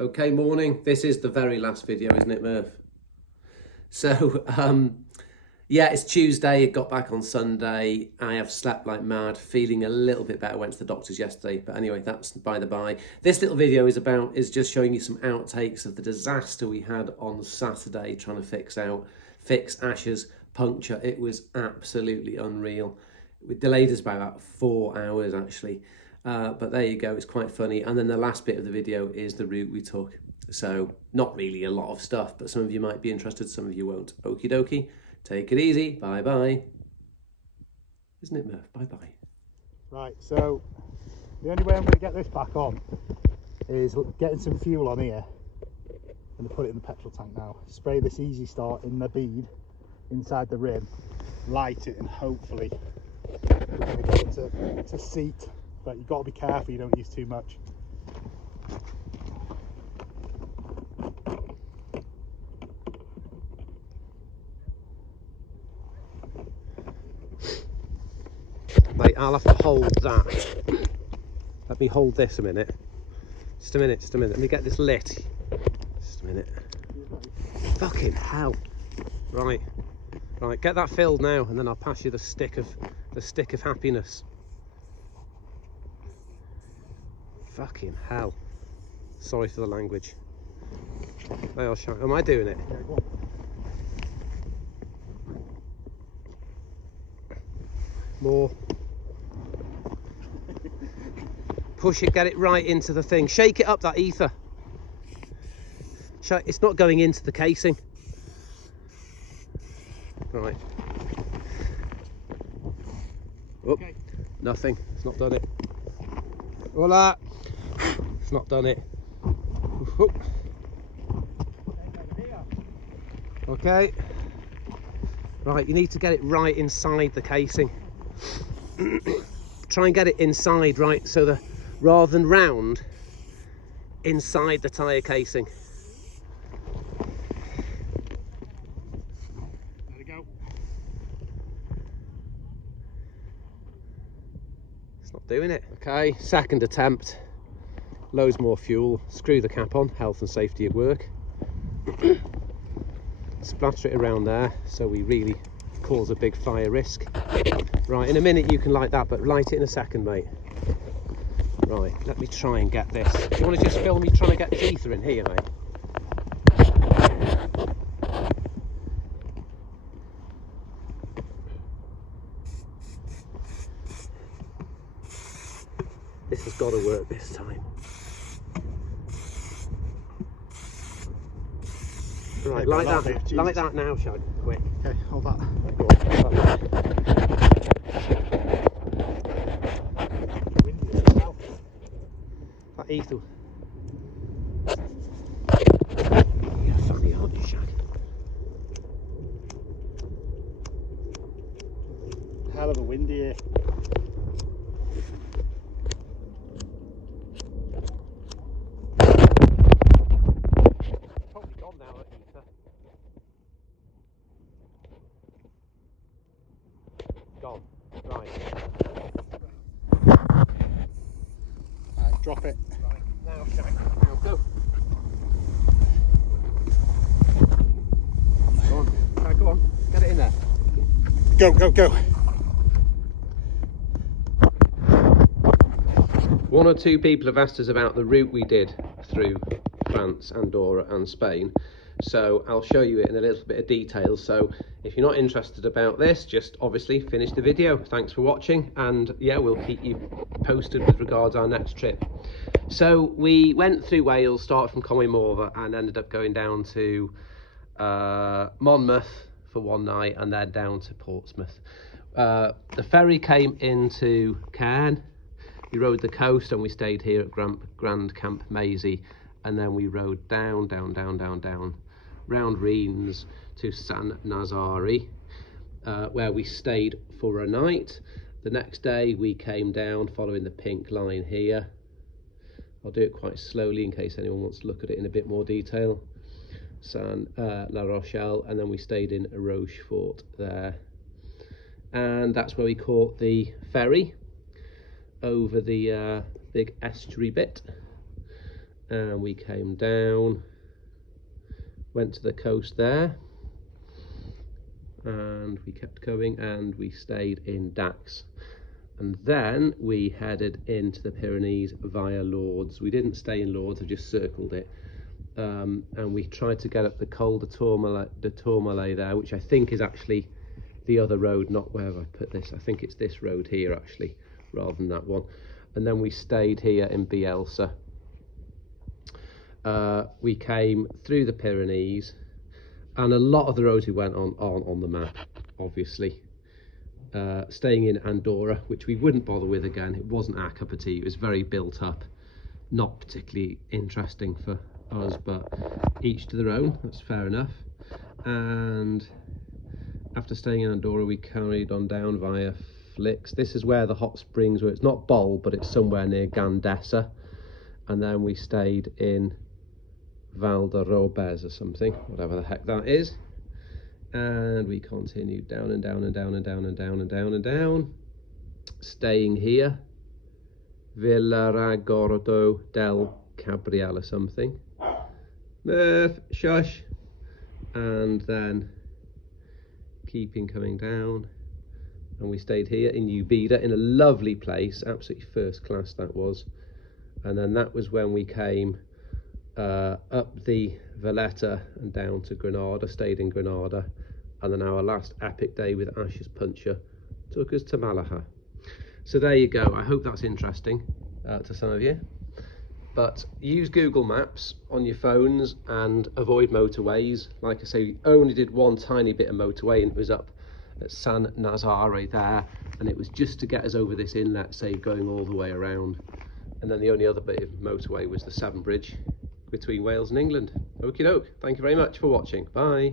Okay, morning. This is the very last video, isn't it, Murph? So, yeah, it's Tuesday. I got back on Sunday. I have slept like mad, feeling a little bit better. Went to the doctors yesterday, but anyway, that's by the by. This little video is just showing you some outtakes of the disaster we had on Saturday trying to fix Ash's puncture. It was absolutely unreal. It delayed us by about 4 hours actually. But there you go, it's quite funny. And then the last bit of the video is the route we took. So not really a lot of stuff, but some of you might be interested, some of you won't. Okie dokie, take it easy, bye bye. Isn't it, Murph? Bye bye. Right, so the only way I'm going to get this back on is getting some fuel on here and put it in the petrol tank now. Spray this Easy Start in the bead inside the rim, light it, and hopefully we're going to get it to seat. But you've got to be careful you don't use too much. Mate, I'll have to hold that. Let me hold this a minute. Just a minute. Let me get this lit. Just a minute. Fucking hell. Right, get that filled now, and then I'll pass you the stick of happiness. Fucking hell. Sorry for the language. Am I doing it? Yeah, go on. More. Push it, get it right into the thing. Shake it up, that ether. It's not going into the casing. Right. Oh, okay. Nothing. It's not done it. Voila. It's not done it. Okay. Right, you need to get it right inside the casing. Try and get it inside, right, so rather than round, inside the tyre casing. There we go. It's not doing it. Okay, second attempt. Loads more fuel. Screw the cap on, health and safety at work. Splatter it around there so we really cause a big fire risk. Right, in a minute you can light that, but light it in a second, mate. Right, let me try and get this. Do you want to just film me trying to get this ether in here, mate? This has got to work this time. Right, light that now, Shag, quick. Okay, hold that. Go on. That ether. You're funny, aren't you, Shag? Hell of a wind here. Probably gone now, that ether. Gone. Right. Right, drop it. Right, now, Shag. Now go. Go on. Shag, go on. Get it in there. Go. One or two people have asked us about the route we did through France, Andorra and Spain, so I'll show you it in a little bit of detail. So if you're not interested about this, just obviously finish the video. Thanks for watching, and yeah, we'll keep you posted with regards our next trip. So we went through Wales, started from Conwy Morfa and ended up going down to Monmouth for one night and then down to Portsmouth. The ferry came into Cairn. We rode the coast and we stayed here at Grand Camp Maisie, and then we rode down round Rheims to San Nazari, where we stayed for a night. The next day we came down following the pink line here. I'll do it quite slowly in case anyone wants to look at it in a bit more detail. San La Rochelle, and then we stayed in Rochefort there, and that's where we caught the ferry over the big estuary bit, and we came down, went to the coast there, and we kept going, and we stayed in Dax, and then we headed into the Pyrenees via Lourdes. We didn't stay in Lourdes, I just circled it, and we tried to get up the Col de Tourmalet there, which I think is actually the other road, not where have I put this, I think it's this road here actually, rather than that one. And then we stayed here in Bielsa. We came through the Pyrenees, and a lot of the roads we went on aren't on the map, obviously. Staying in Andorra, which we wouldn't bother with again. It wasn't our cup of tea, it was very built up, not particularly interesting for us, but each to their own, that's fair enough. And after staying in Andorra, we carried on down via Flix. This is where the hot springs were. It's not Bol, but it's somewhere near Gandesa. And then we stayed in Valderobes or something, whatever the heck that is. And we continued down and down and down and down and down and down and down, staying here, Villaragordo del Cabriel or something. Murph, shush. And then keeping coming down, and we stayed here in Ubeda, in a lovely place, absolutely first class that was. And then that was when we came up the Valletta and down to Granada, stayed in Granada, and then our last epic day with Ash's Puncture took us to Malaga. So there you go. I hope that's interesting to some of you. But use Google Maps on your phones and avoid motorways. Like I say, we only did one tiny bit of motorway, and it was up at San Nazare there, and it was just to get us over this inlet, say, going all the way around. And then the only other bit of motorway was the Severn Bridge between Wales and England. Okie doke. Thank you very much for watching. Bye.